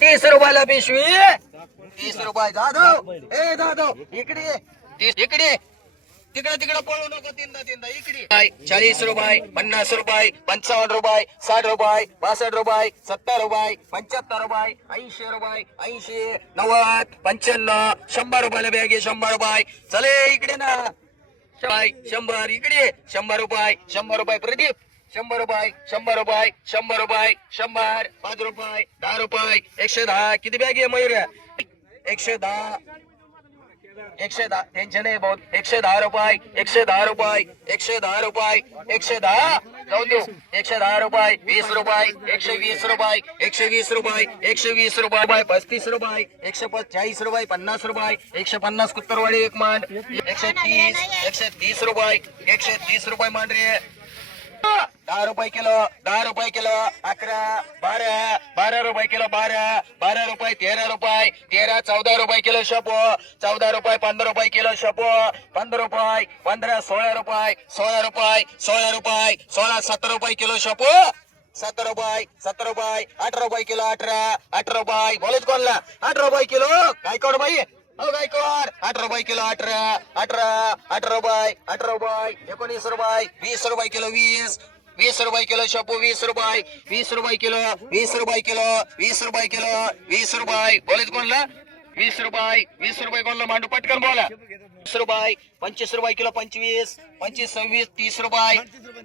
तीस रुपयाला पिशवी. तीस रुपये जाधव ए जाधव इकडे तीस इकडे तिकडे तिकडे पळू नको तीनदा तीनदा. इकडे चाळीस रुपये पन्नास रुपये पंचावन्न रुपये साठ रुपये बासष्ट रुपये सत्तर रुपये पंच्याहत्तर रुपये ऐंशी रुपये ऐंशी नव्वद पंच्याण्णव शंभर रुपयाला बॅग आहे शंभर रुपये. चले इकडे ना. शंभर इकडे शंभर रुपये शंभर रुपये प्रदीप. शंभर रुपये शंभर रुपये शंभर रुपये शंभर पाच रुपये दहा रुपये एकशे दहा किती बॅग आहे मयूर एकशे दहा एकशे दहा टेन्शन आहे बहुत एकशे दहा रुपये एकशे दहा रुपये एकशे दहा रुपये एकशे देऊ एकशे दहा रुपये वीस रुपये एकशे वीस रुपये एकशे वीस रुपये एकशे वीस रुपये पस्तीस रुपये एकशे चाळीस रुपये पन्नास रुपये एकशे पन्नास कुत्तरवाडी एक मांड एकशे तीस एकशे तीस रुपये एकशे तीस रुपये मांडरे दहा रुपये किलो दहा रुपये किलो अकरा बारा बारा रुपये किलो बारा बारा रुपये तेरा रुपये तेरा चौदा रुपये किलो शपो चौदा रुपये पंधरा रुपये किलो शपो पंधरा रुपये पंधरा सोळा रुपये सोळा रुपये सोळा रुपये सोळा सतरा रुपये किलो शपो सत्तर रुपये सत्तर रुपये अठरा रुपये किलो अठरा अठरा रुपये बोलत कोणला? अठरा रुपये किलो काय कोण बाई? हो गायकवाड अठरा रुपये किलो अठरा अठरा अठरा रुपये अठरा रुपये एकोणीस रुपये वीस रुपये किलो वीस वीस रुपये किलो शपू वीस रुपये वीस रुपये किलो वीस रुपये किलो वीस रुपये किलो वीस रुपये बोलत कोणला? वीस रुपये वीस रुपये कोणला? मांडू पटकन बोला. वीस रुपये पंचवीस रुपये किलो पंचवीस पंचवीस सव्वीस तीस रुपये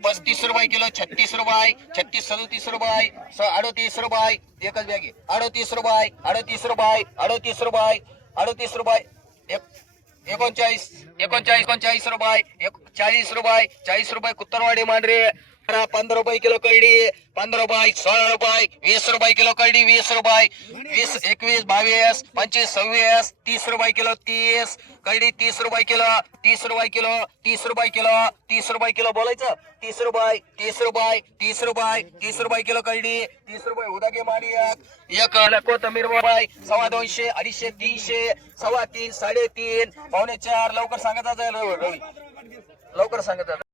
पस्तीस रुपये किलो छत्तीस रुपये छत्तीस सदतीस रुपये स- अडतीस रुपये एकच बॅग. अडतीस रुपये अडतीस रुपये अडतीस रुपये अडतीस रुपये. एक- एकोणचाळीस एकोणचाळीस एकोणचाळीस रुपये. एक- चाळीस रुपये चाळीस रुपये कुत्तरवाडी मांढरे. पंधरा रुपये किलो कैडी पंधरा रुपये सोळा रुपये वीस रुपये किलो कैडी वीस रुपये. वीस एकवीस बावीस पंचवीस सव्वीस तीस रुपये किलो तीस. कैडी तीस रुपये किलो तीस रुपये किलो तीस रुपये किलो तीस रुपये किलो बोलायचं. तीस रुपये तीस रुपये तीस रुपये तीस रुपये किलो कैडी तीस रुपये उदागे माडी एक एक कोथंबीर रुपये सव्वा दोनशे अडीचशे तीनशे सव्वा तीन साडेतीन. पावणे चार लवकर सांगत जा लवकर सांगत